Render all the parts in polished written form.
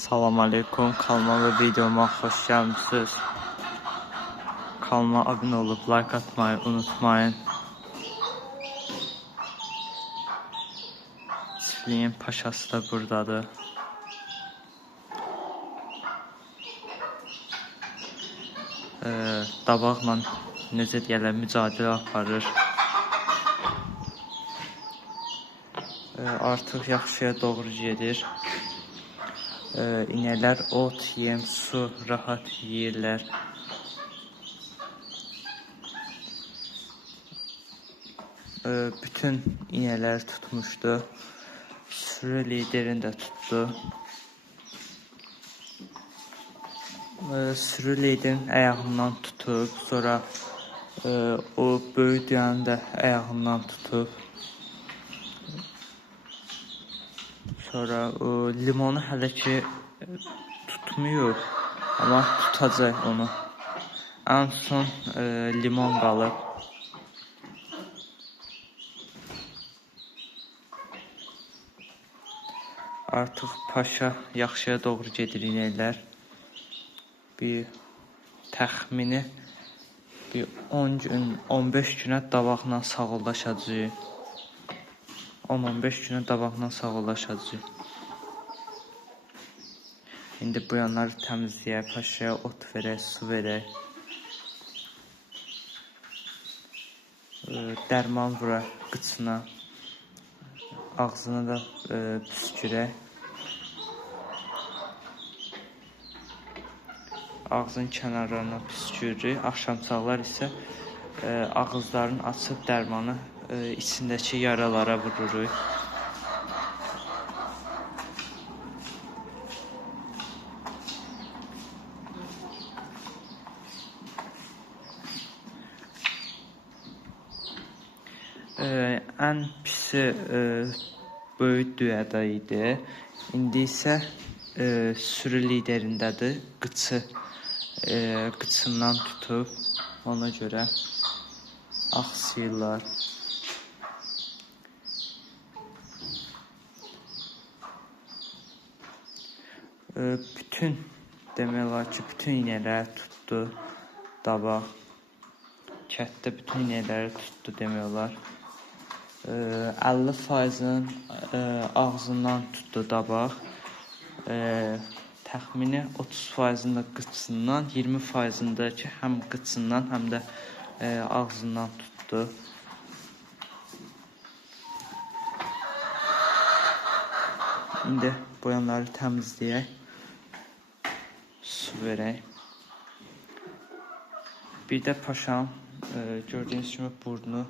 Salam aleykum, kanalıma və videoma xoş gəlmişsiniz. Kanalıma abunə olub, like atmayı unutmayın. Çiftliyin paşası da buradadır. Dabaqla necə deyərlər, mücadilə aparır. Artıq yaxşıya doğru gedir. İnəklər ot, yem, su rahat yeyirlər. Bütün inəkləri tutmuşdu. Sürü liderini də tutdu. Sürü liderin ayağından tutub, sonra o böyük düyanı da ayağından tutub. Sonra limonu hələ ki tutmuyor, amma tutacaq onu. Ən son limon qalıb. Artıq paşa yaxşıya doğru gedir inəklər. Bir təxmini 10 gün, 15 günə dabaqla sağollaşacaq. 10-15 günə dabaqla sağollaşacaq. İndi bu yanları təmizləyək, paşaya ot verək, su verək. Dərman vuraq qıçına. Ağzını da püskürək. Ağzın kənarlarına püskürürük. Axşamçaqlar isə ağızlarını açıb dərmanı içindəki yaralara vururuq. Ən pisi böyük düyədə idi. İndi isə sürü liderindədir. Qıçından tutub, ona görə axsıyırlar. Bütün demək olar ki, bütün inəkləri tutdu dabaq. Kətdə bütün inəkləri tutdu demək olar. 50%-ın ağzından tutdu dabaq. Təxmini 30%-ın da qıçından, 20%-ın da ki, həm qıçından, həm də ağzından tutdu. İndi bu yanları təmizləyək. Su verək. Bir də paşam gördüyünüz kimi burnu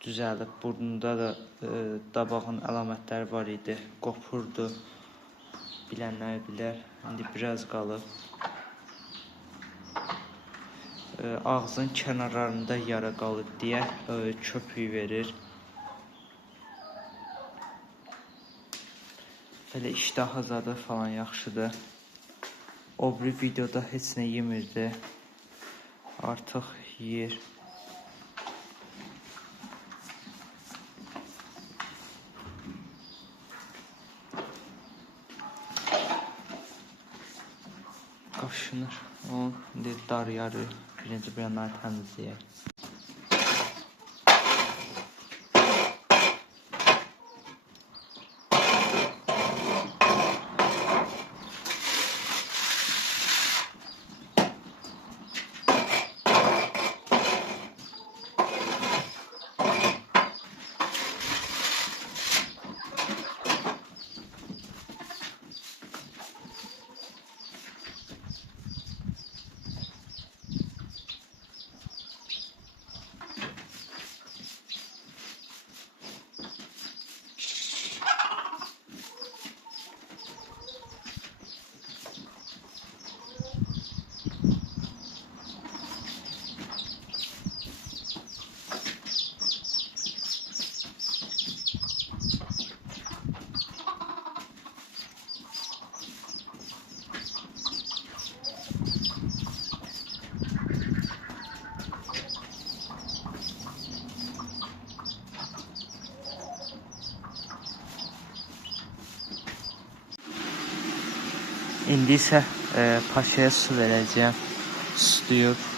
düzəlib. Burnunda da dabağın əlamətləri var idi. Qopurdu. Bilənlər bilər. İndi biraz qalıb. Ağzın kənarlarında yara qalıb deyə köpük verir. Belə iştahı zadı falan yaxşıdır. O bir videoda heç nə yemirdi. Artıq yeyir. Qaşınır. O dar yarı. Birinci bir yanları təmizləyək. İndi isə paşaya su verəcəyəm. Suyub.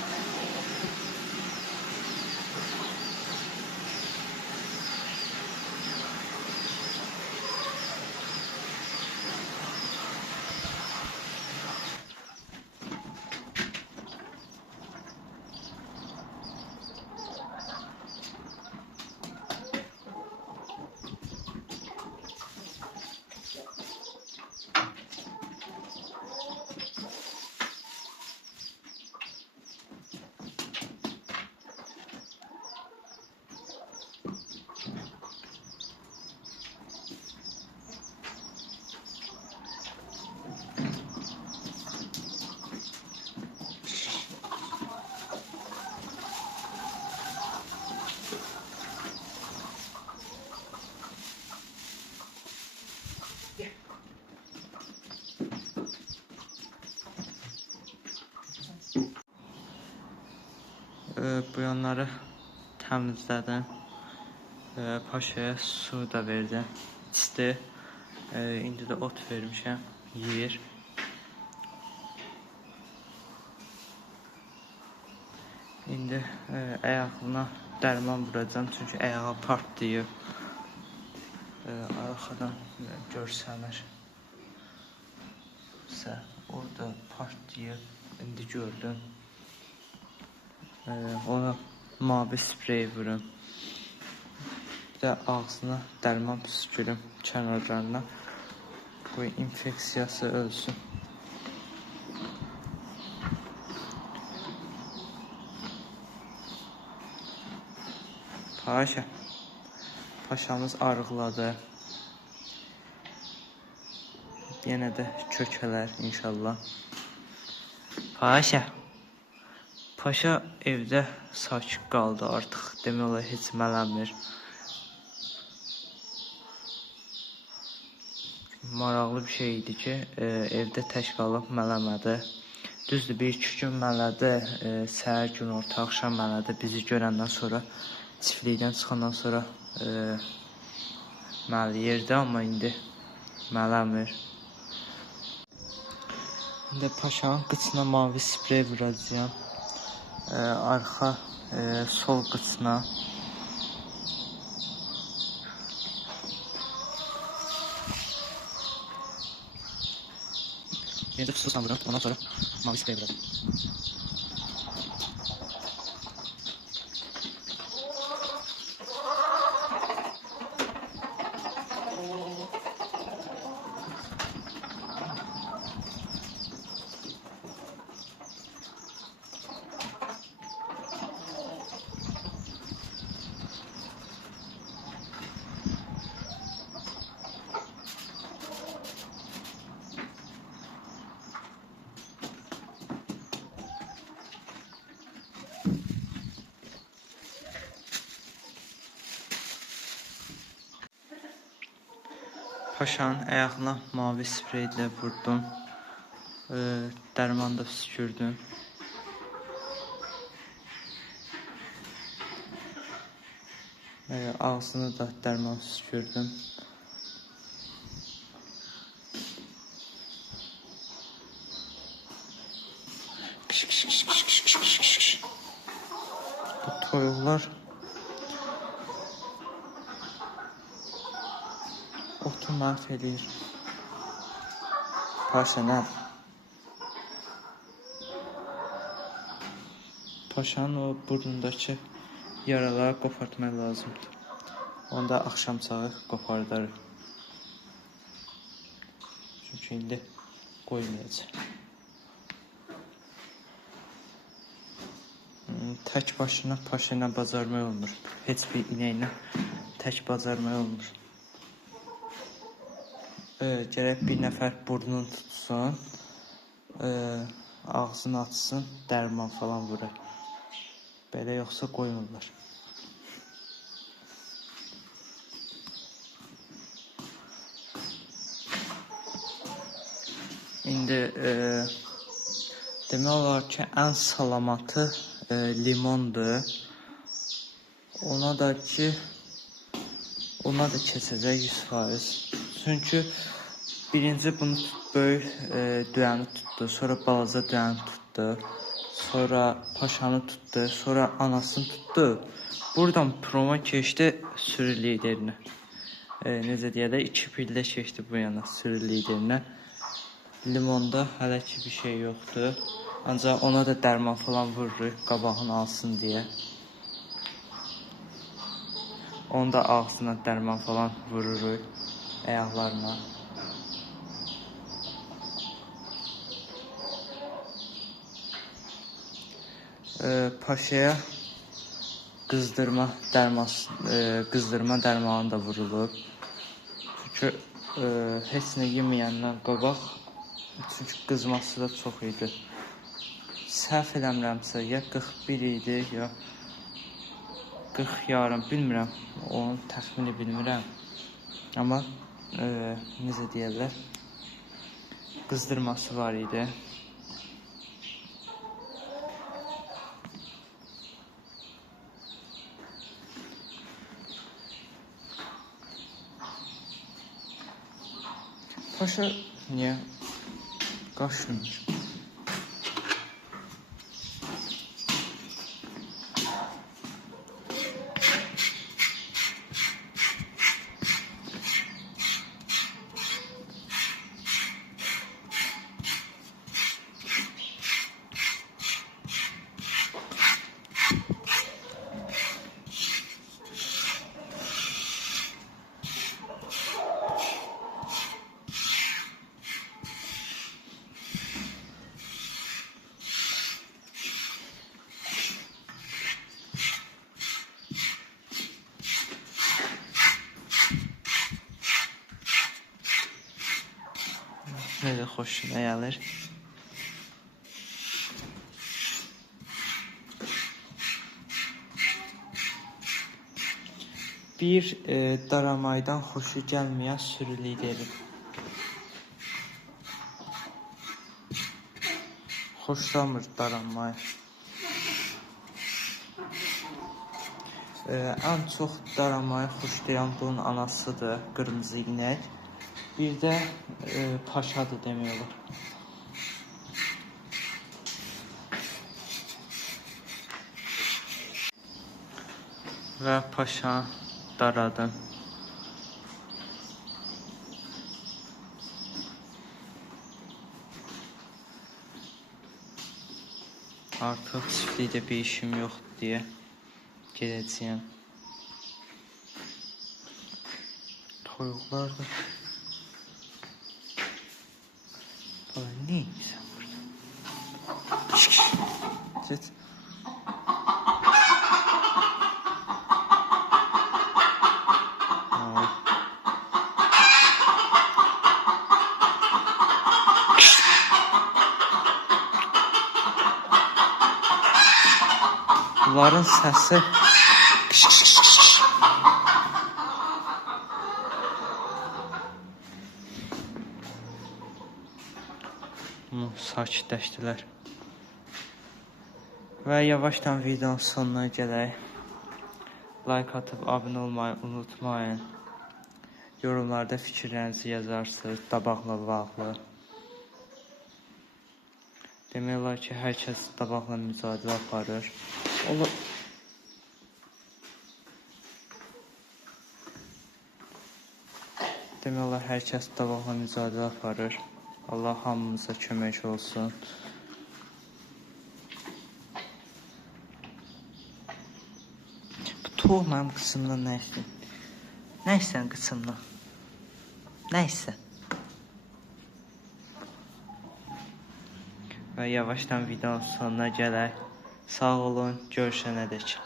Bu yanları təmizlədim. Paşaya su da verdim. İçdi. İndi də ot vermişəm. Yeyir. İndi ayağına dərman vuracağım. Çünki ayağı partlayıb. Arxadan görsənir. Orada partlayıb. İndi gördüm. Ona mavi sprey vurum. Bir də ağzına dərman püskürüm kənarlarına. Qoy infeksiyası ölsün. Paşa. Paşamız arıqladı. Yenə də kökələr inşallah. Paşa. Paşa evdə sakit qaldı artıq. Demək olar heç mələnmir. Maraqlı bir şey idi ki, evdə tək qalıb mələmədi. Düzdür, bir-iki gün mələdi. Səhər gün, orta axşam mələdi. Bizi görəndən sonra, çiftlikdən çıxandan sonra mələyirdi, amma indi mələnmir. İndi paşanın qıçına mavi sprey vuracağım. Arxa sol qıçına. Yenə də su sandıram, ondan sonra mavi sprey vuracağım. Paşanın ayağına mavi spreylə vurdum. Dərman da püskürdüm. Ağzını da dərman püskürdüm. Bu toyuqlar otu məhv edir. Paşa nədir? Paşanın o burnundakı yaraları qopartmaq lazımdır. Onu da axşam çağı qopardarıq. Çünki indi qoymayacaq. Tək başına paşa ilə bacarmaq olmur. Heç bir inəklə tək bacarmaq olmur. Gərək bir nəfər burnunu tutsun, ağzını açsın, dərman falan vurur. Belə yoxsa qoymurlar. İndi demək olar ki, ən salamatı limondur. Ona da keçəcək 100%. Çünki Birinci bunu böyük düyəni tutdu, sonra balaca düyəni tutdu, sonra paşanı tutdu, sonra anasını tutdu. Buradan proma keçdi sürü liderinə. Necə deyək, 2 pillə keçdi bu yana sürü liderinə. Limonda hələ ki bir şey yoxdur. Ancaq ona da dərman falan vururuq qabağını alsın deyə. Onu da ağzına dərman falan vururuq ayaqlarına. Paşaya qızdırma dərmanı da vurulub. Çünki heç nə yeməyəndən qabaq, çünki qızması da çox idi. Səhv eləmirəmsə, ya 41 idi, ya 40 yarım, bilmirəm. Onun təxmini bilmirəm. Amma necə deyirlər, qızdırması var idi. Paşa niyə qaşınır? Necə xoşuna gəlir. Bir daramaydan xoşu gəlməyən sürü lideri. Xoşlamır daramayı. Ən çox daramayı xoşlayan bunun anasıdır, qırmızı inək. Bir də paşadır demək olar. Və paşa daradım. Artıq çiftlikdə bir işim yoxdur deyə gedəcəyəm. Toyuqlar da. Falan ne insan burada? Get. Bunların səsi sakitləşdilər. Və yavaşdan videonun sonuna gələk. Like atıb abunə olmayı unutmayın. Yorumlarda fikirlərinizi yazarsınız dabaqla bağlı. Demək olar ki, hər kəs dabaqla mücadilə aparır. Demək olar hər kəs dabaqla mücadilə aparır. Allah hamımıza kömək olsun. Bu toğ mənim qısımdan nə istəyir? Nə istəyir qısımdan? Nə istəyir? Və yavaşdan videonun sonuna gələk. Sağ olun, görüşənədək.